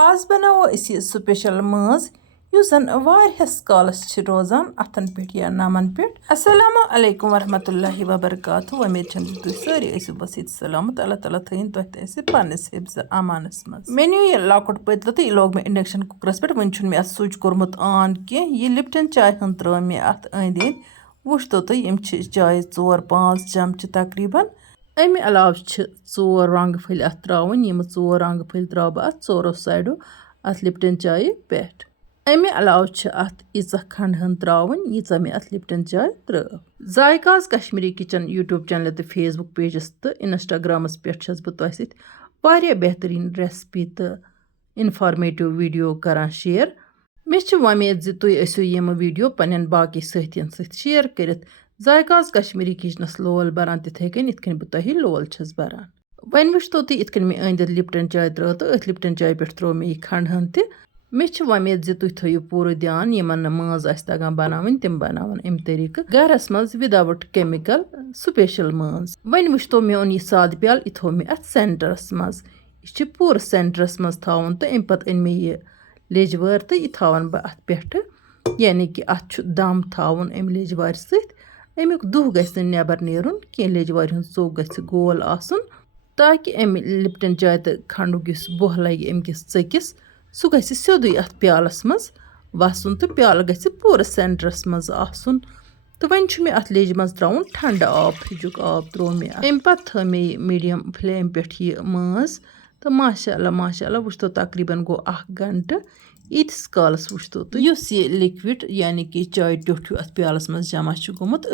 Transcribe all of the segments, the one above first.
आज बनावो अस स्पेशल माज युस जन वारियस कालस छ रोजान अथन पेट या नमन पेट। अस्सलामु अलैकुम वरहमतुल्लाहि वबरकातुहू। उम्मीद छम तुम सारी ऐसु बसित सलामत। अल्लाह ताला थइन तोह तैसे पन्निस हिफ्ज अमानस मज। मे न्यू ये लॉकट पतल तो लोग मे इंडक्शन कुकरस पे वन मे स्विच कोर्मुत ऑन के ये लिप्टन चाय हन त्रो मे अत अंद अंद वुच तो यम चाय 4-5 चमच तकरीबन। अमे अलाव 4 रंग फल अत त्रावन यम 4 रंग फल त्राव बह अत 4 साइडो अत लिप्टन चाय पे। अमे अलाव अत यीचा खंड हन त्रावन यीचा मे अत लिप्टन चाय त्रव। जायकाज कश्मीरी किचन यूट्यूब चैनल तो फेसबुक पेजस तो इंस्टाग्रामस पे बह तुह सत वारिया बेहतरीन रेसिपी तो इन्फॉर्मेटिव वीडियो करान शेयर। मे वमेद जी तुम ऐसो यम वीडियो पन्न बाकी साथियन सत शेयर करित। जायकाज कश्मीरी किचनस लोल बरान तिथे कन इत बह तुह लोल छस बरान। वन वुच तो इत मे अंद लिप्टन चाय त्र तो अथ लिप्टन चाय पे त्रो मे यह खंड हन ते। मे वमेद जी तुम थो पूरा ध्यान यमन माज तगान बनावन तिम बनावन अम तरीक गरस मज विदाउट केमिकल स्पेशल माज। वन वुच तो मे ओन यह साद प्याल यह थो मे अत सेंटरस मज यह पूरा सेंटरस मज थवन तो अम पे अन मे यह लेज वार तो यह थवन बह अत पे यानी कि अत दम थवन अम लेज वार सत। अमुक दुह गस नबर नेरुन कह लेज वार हूं चोक गस गोल आसन ताकि अम लिप्टन चाय तो खंडुक युस बोह लगे अमकिस चकिस सह गस सोदुई अत प्यालस मज वसन तो प्याल गस पूरा सेंटरस मज आसन। तो वन मे अत लेज मज त्राउन ठंड आब फ्रिजुक आब त्रो मे अम पे थो मे मीडियम फ्लेम पे यह माज तो माशाअल्लाह वुच तो तकरीबन गो 1 घंटे ईतिस कालस वुच तो युस यह लिक्विड यानी कि चाय टोठ अत प्यालस मज जमा गोमुत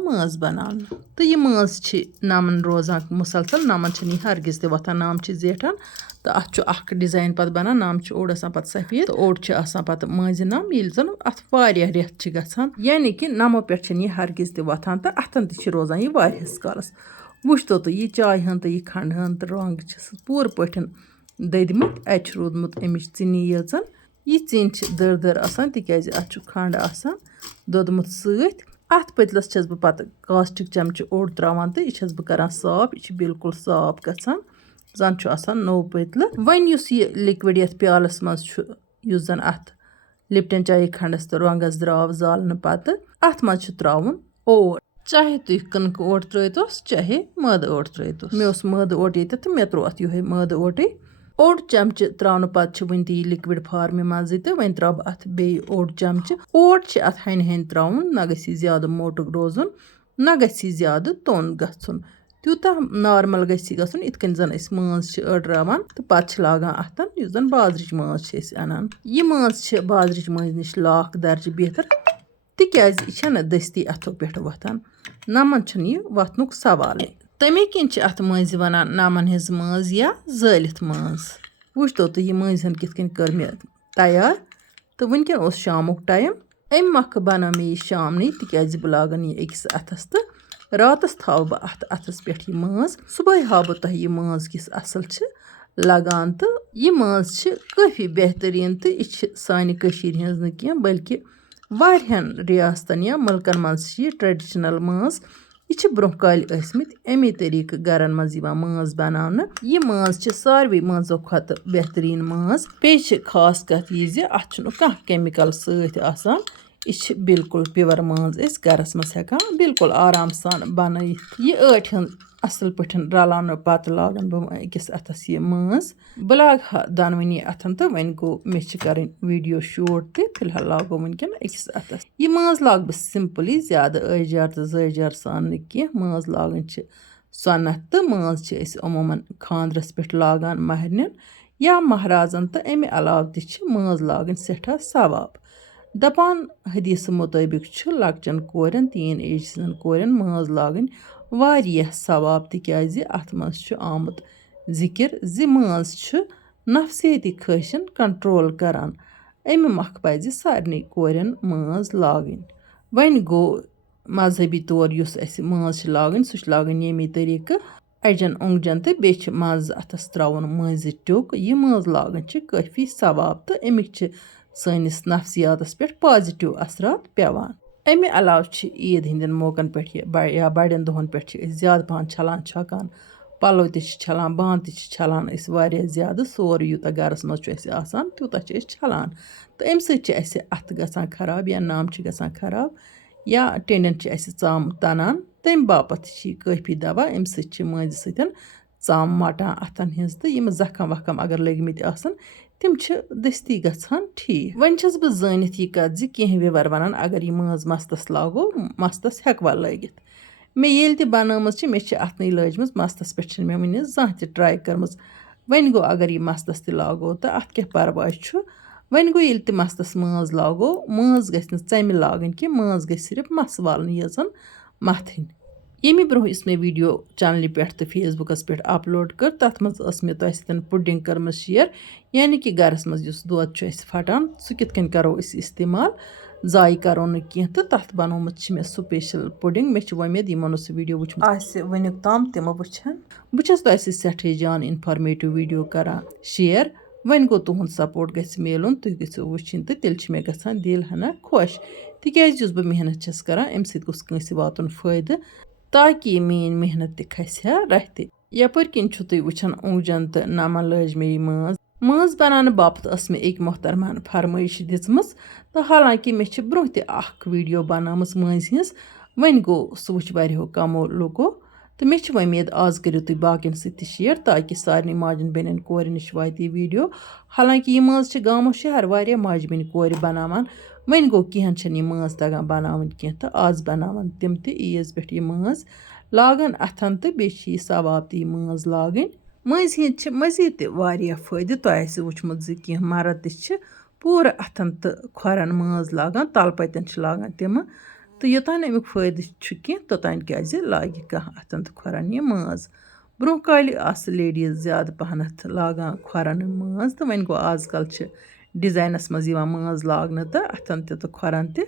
माज बनान। तो यह माज नमन रोजान मुसलसल नमन यह हरगिज ते वथान नाम जेठान तो अत डिजाइन पे बनान नाम ओड आसान पे सफेद तो ओड आसान पे माज नम ये जन अत वारिया रेत गसान यानी कि नमो पे यह हरगिज ते वथान तो अतन ते रोजान यह वारियस कालस। वुच तो यह चाय हन तो यह खंड हन तो रंग पूर पठन ददमुत अत रूदमुत अमिच चीनी यन यह चीन दर दर आसान तिकाज अत खंड आसान दोदमुत सत। अत पतलस छस बह पत कास्टिक चमच ओड त्रावान तो यह छस बह करान साफ यह बिल्कुल साफ गसान जन आसान नो पतल। वन युस यह लिक्विड यथ प्यालस मज युस जन अत लिप्टन चाय खंडस तो रंगस द्राव जालन पत अत मज त्रावन ओट चाहे तुम कनक ओट त्रोस चाहे मद ओट त्रोस। मे मद ओट ये तो मे त्रो अत यो मद ओटे ओड चमच त्रावन पत वन यह लिक्विड फार्म मज तो वन त्राव अत बे ओड चमच ओट अत हन हन त्रावन न गसी ज्यादा मोट रोजन न गसी ज्यादा तोन गछुन तूता नॉर्मल गसी गछुन इत कन जन माज अड़रावान तो पत लागान अतन युस जन बाजरिच माज अनान। यह माज बाजरिच माज निश लाख दर्ज बेहतर तिकाज यह दस्ती अथो पे वथान नमन यह वथनुक सवाल। तमे किन अत माज वनान नमन हज माज या जलित माज। वुच तो यह माज हन कित कर मे तैयार तो वनकन शामुक टाइम अम मख बना मे यह शामन तिकाज बह लागन यह अकिस अथस तो रातस थाव बह अत अथस पे यह माज सुबह हाव बह तुह यह माज किस असल लगान। तो यह माज काफ़ी बेहतरीन तो यह सानि कशीर हज न कह बल्कि वारियान रियासतन या मुल्कन मज ट्रेडिशनल माज यह ब्रोह काल अमे तरीक गरन मज माज बनाना। यह माज सारवी माजो खत बेहतरीन माज पे खास कत यह अत कह केमिकल सत आसान यह बिल्कुल प्योर माज गरस मज हेकान बिल्कुल आराम सान बनयित। यह आठ हन असल पे रलान पत लागन बह अकिस अथस यह माज बह लाग दनवनी अथन तो वन गो मे कर वीडियो शूट तो फिलहाल लागो वनकन अकिस अथस। यह माज लाग बह सिंपली ज्यादा अजार तो जजार सान न कह माज लागन सनत तो माज अमूमन खानदरस पे लागान महरन या महाराजन तो अमे अलाव त माज लागन सठा सवाब। दपान हदीस मुताबिक लकचन कोरन तीन एजन कोरन माज लागन वारिया सवाब तिकाज अत मज आमुत जिक्र जि माज नफसियती खशन कंट्रोल करान अमे मख पज सारनी कोरन माज लागन। वन गो मजहबी तौर युस माज लागन सह लागन यमी तरीक अजन ओंगजन तो बे मज अथस त्रावन मज टोक यह माज लागन काफ़ी सवाब तो अमिक सनिस नफसियातस पे पॉजिटिव असरात पेवान। अमे अलाव ईद हंदन मौकन पे या बड़न दोहन पे ज्यादा पहन छलान छकान پَلو تہِ چھِ چھَلان بانہٕ تہِ چھِ چھَلان أسۍ واریاہ زیادٕ سورُے یوٗتاہ گَرَس منٛز چھُ اَسہِ آسان تیوٗتاہ چھِ أسۍ چھَلان تہٕ اَمہِ سۭتۍ چھِ اَسہِ اَتھٕ گژھان خراب یا نَم چھِ گژھان خراب یا ٹیٚنٛڈٮ۪ن چھِ اَسہِ ژَم تَنان تَمہِ باپَتھ چھِ یہِ کٲفی دَوا اَمہِ سۭتۍ چھِ مٲنٛزِ سۭتۍ ژَم مَٹان اَتھَن ہِنٛز تہٕ یِم زَخم وَخم اگر لٔگۍمٕتۍ آسَن تِم چھِ دٔستی گژھان ٹھیٖک وۄنۍ چھَس بہٕ زٲنِتھ یہِ کَتھ زِ کینٛہہ وِوَر وَنان اگر یہِ مٲنٛز مَستَس لاگو مَستَس ہٮ۪کوا لٲگِتھ مےٚ ییٚلہِ تہِ بَنٲومٕژ چھِ مےٚ چھِ اَتھنٕے لٲجمٕژ مَستَس پٮ۪ٹھ چھِنہٕ مےٚ وٕنہِ زانٛہہ تہِ ٹرٛاے کٔرمٕژ وۄنۍ گوٚو اگر یہِ مَستَس تہِ لاگو تہٕ اَتھ کیٛاہ پَرواے چھُ وۄنۍ گوٚو ییٚلہِ تہِ مَستَس مٲنٛز لاگو مٲنٛز گژھِ نہٕ ژَمہِ لاگٕنۍ کینٛہہ مٲنٛز گژھِ صرف مَس والنہٕ یٲژَن مَتھٕنۍ ییٚمہِ برونٛہہ یُس مےٚ ویٖڈیو چَنلہِ پٮ۪ٹھ تہٕ فیس بُکَس پٮ۪ٹھ اَپلوڈ کٔر تَتھ منٛز ٲس مےٚ تۄہہِ سۭتۍ پُڈِنٛگ کٔرمٕژ شِیَر یعنی کہِ گَرَس منٛز یُس دۄد چھُ اَسہِ پھَٹان سُہ کِتھ کٔنۍ کَرو أسۍ اِستعمال ضایہِ کَرو نہٕ کینٛہہ تہٕ تَتھ بَنومُت چھِ مےٚ سُپیشَل پُڈِنٛگ مےٚ چھِ وۄمید یِمو نہٕ سُہ ویٖڈیو وٕچھمُت آسہِ وٕنیُک تام تِمو وٕچھَن بہٕ چھَس تۄہہِ سۭتۍ سٮ۪ٹھاہ جان اِنفارمیٹِو ویٖڈیو کَران شِیَر وۄنۍ گوٚو تُہُنٛد سپوٹ گژھِ میلُن تُہۍ گٔژھِو وٕچھِنۍ تہٕ تیٚلہِ چھِ مےٚ گژھان دِل ہنا خۄش تِکیٛازِ یُس بہٕ محنت چھَس کَران اَمہِ سۭتۍ گوٚژھ کٲنٛسہِ واتُن فٲیدٕ تاکہِ یہِ میٛٲنۍ محنت تہِ کھسہِ ہا رَتھِ یَپٲرۍ کِنۍ چھُو تُہۍ وٕچھان اوٚنٛگجَن تہٕ نَمَن لٲج مےٚ یہِ مٲنٛز بَناونہٕ باپتھ ٲس مےٚ أکۍ محترمَن فرمٲیش دِژمٕژ تہٕ حالانکہِ مےٚ چھِ برونٛہہ تہِ اَکھ ویٖڈیو بَنٲومٕژ مٲنٛزِ ہِنٛز وۄنۍ گوٚو سُہ وٕچھ واریاہو کَمو لُکو تہٕ مےٚ چھِ وۄمید آز کٔرِو تُہۍ باقیَن سۭتۍ تہِ شِیَر تاکہِ سارنٕے ماجَن بیٚنٮ۪ن کورِ نِش واتہِ یہِ ویٖڈیو حالانکہِ یہِ مٲنٛز چھِ گامو شہر واریاہ ماجہِ بیٚنہِ کورِ بَناوان وۄنۍ گوٚو کینٛہَن چھَنہٕ یہِ مٲنٛز تَگان بَناوٕنۍ کینٛہہ تہٕ آز بَناوَن تِم تہِ عیٖذ پٮ۪ٹھ یہِ مٲنٛز لاگَن اَتھَن تہٕ بیٚیہِ چھِ یہِ ثواب تہِ یہِ مٲنٛز لاگٕنۍ مٲنٛزِ ہِنٛدۍ چھِ مٔزیٖد تہِ واریاہ فٲیدٕ تۄہہِ آسہِ وٕچھمُت زِ کینٛہہ مَرٕد تہِ چھِ پوٗرٕ اَتھَن تہٕ کھۄرَن مٲنٛز لاگان تَلہٕ پَتٮ۪ن چھِ لاگان تِمہٕ تہٕ یوٚتانۍ اَمیُک فٲیدٕ چھُ کینٛہہ توٚتانۍ کیٛازِ لاگہِ کانٛہہ اَتھَن تہٕ کھۄرَن یہِ مٲنٛز برونٛہہ کالہِ آسہٕ لیڈیٖز زیادٕ پَہنَتھ لاگان کھۄرَن مٲنٛز تہٕ وۄنۍ گوٚو آزکَل چھِ ڈِزاینَس منٛز یِوان مٲنٛز لاگنہٕ تہٕ اَتھَن تہِ تہٕ کھۄرَن تہِ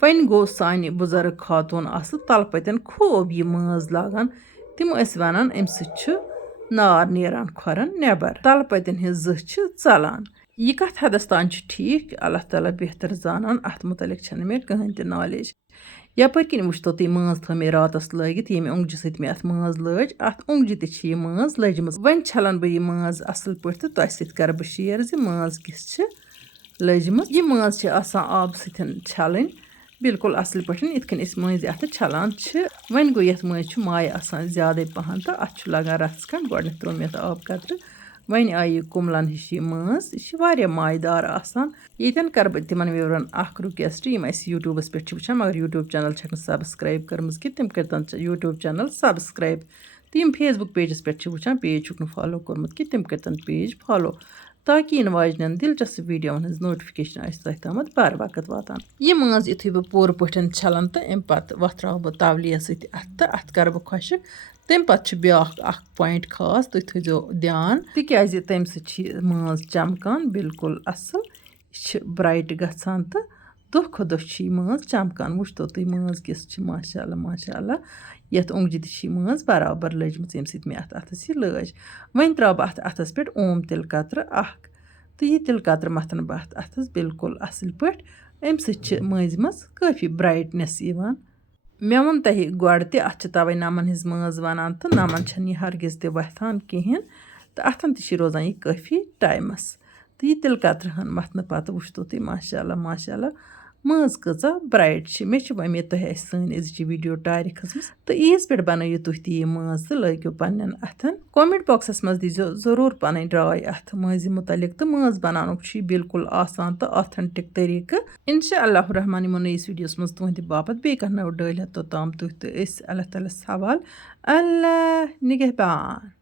وۄنۍ گوٚو سانہِ بُزرٕگ خاتوٗن آسہٕ تَلہٕ پَتٮ۪ن خوٗب یہِ مٲنٛز لاگان تِم ٲسۍ وَنان اَمہِ سۭتۍ چھُ نار نیران کھۄرَن نٮ۪بَر تَلہٕ پَتٮ۪ن ہِنٛز زٕہ چھِ ژَلان یہِ کَتھ حدَس تام چھُ ٹھیٖک اللہ تعالیٰ بہتر زانان اَتھ مُتعلِق چھَنہٕ مےٚ کٕہۭنۍ تہِ نالیج یَپٲرۍ کِنۍ وٕچھتو تُہۍ مٲنٛز تھٲو مےٚ راتَس لٲگِتھ ییٚمہِ اوٚنٛگجہِ سۭتۍ مےٚ اَتھ مٲنٛز لٲج اَتھ اوٚنٛگجہِ تہِ چھِ یہِ مٲنٛز لٔجمٕژ وۄنۍ چھَلَن بہٕ یہِ مٲنٛز اَصٕل پٲٹھۍ تہٕ تۄہہِ سۭتۍ کَرٕ بہٕ شِیَر زِ مٲنٛز کِژھ چھِ لٔجمٕژ یہِ مٲنٛز چھِ آسان آبہٕ سۭتۍ چھَلٕنۍ بِلکُل اَصٕل پٲٹھۍ یِتھ کٔنۍ أسۍ مٲنٛزِ اَتھٕ چھَلان چھِ وۄنۍ گوٚو یَتھ مٲنٛزِ چھُ مایہِ آسان زیادَے پَہَن تہٕ اَتھ چھُ لَگان رَژھ کھنٛڈ گۄڈنٮ۪تھ ترٛوو مےٚ اَتھ آبہٕ قطرٕ وۄنۍ آیہِ یہِ کُملَن ہِش یہِ مٲنٛز یہِ چھِ واریاہ مایہِ دار آسان ییٚتٮ۪ن کَرٕ بہٕ تِمَن وِورَن اَکھ رِکوٮ۪سٹ یِم اَسہِ یوٗٹیوٗبَس پٮ۪ٹھ چھِ وٕچھان مگر یوٗٹیوٗب چَنَل چھَکھ نہٕ سَبسکرایب کٔرمٕژ کینٛہہ تِم کٔرۍتَن یوٗٹیوٗب چَنَل سَبسکرایب تہٕ یِم فیس بُک پیجَس پٮ۪ٹھ چھِ وٕچھان پیج چھُکھ نہٕ فالو کوٚرمُت کینٛہہ تِم کٔرۍتَن پیج فالو تاکہِ یِنہٕ واجنٮ۪ن دِلچَسپ ویٖڈیووَن ہٕنٛز نوٹِفِکیشَن آسہِ تۄہہِ تامَتھ بَر وقت واتان یہِ مٲنٛز یُتھُے بہٕ پوٗرٕ پٲٹھۍ چھَلَن تہٕ اَمہِ پَتہٕ وۄتھراوٕ بہٕ تَولِیا سۭتۍ اَتھٕ تہٕ اَتھ کَرٕ بہٕ خۄشِک تَمہِ پَتہٕ چھُ بیٛاکھ اَکھ پویِنٛٹ خاص تُہۍ تھٲیزیو دھیان تِکیٛازِ تَمہِ سۭتۍ چھِ یہِ مٲنٛز چَمکان بِلکُل اَصٕل یہِ چھِ برٛایٹ گژھان تہٕ دۄہ کھۄتہٕ دۄہ چھِ یہِ مٲنٛز چَمکان وٕچھتو تُہۍ مٲنٛز کِژھ چھِ ماشاء اللہ ماشاء اللہ یَتھ اوٚنٛگجہِ تہِ چھِ یہِ مٲنٛز بَرابَر لٔجمٕژ ییٚمہِ سۭتۍ مےٚ اَتھ اَتھَس یہِ لٲج وۄنۍ ترٛاو بہٕ اَتھ اَتھَس پٮ۪ٹھ اوم تِلہٕ قطرٕ اَکھ تہٕ یہِ تِلہٕ قطرٕ مَتھَن بہٕ اَتھ اَتھَس بِلکُل اَصٕل پٲٹھۍ اَمہِ سۭتۍ چھِ مٲنٛزِ منٛز کٲفی برٛایٹنٮ۪س یِوان مےٚ ووٚن تۄہہِ گۄڈٕ تہِ اَتھ چھِ تَوَے نَمَن ہِنٛز مٲنٛز وَنان تہٕ نَمَن چھَنہٕ یہِ ہرگِز تہِ وۄتھان کِہیٖنۍ تہٕ اَتھَن تہِ چھِ روزان یہِ کٲفی ٹایمَس تہٕ یہِ تِلہٕ قطرٕ ہن مَتھنہٕ پَتہٕ وٕچھتو تُہۍ ماشاء اللہ ماشاء اللہ مٲنٛز کۭژاہ برٛایٹ چھِ مےٚ چھِ وۄمید تۄہہِ آسہِ سٲنۍ أزچہِ ویٖڈیو ٹارِ کھٔژمٕژ تہٕ عیٖذ پٮ۪ٹھ بَنٲیِو تُہۍ تہِ یہِ مٲنٛز تہٕ لٲگِو پنٛنٮ۪ن اَتھَن کومٮ۪نٛٹ باکسَس منٛز دیٖزیو ضروٗر پَنٕنۍ راے اَتھ مٲنٛزِ مُتعلِق تہٕ مٲنٛز بَناونُک چھُ یہِ بِلکُل آسان تہٕ آتھَنٹِک طٔریٖقہٕ اِنشاء اللہ الرحمٰن یِمو نٔیِس ویٖڈیوَس منٛز تُہٕنٛدِ باپَتھ بیٚیہِ کانٛہہ نٔو ڈٲلۍ ہٮ۪تھ توٚتام تُہۍ تہٕ أسۍ اللہ تعالیٰ ہَس حوالہٕ اللہ نِگہبان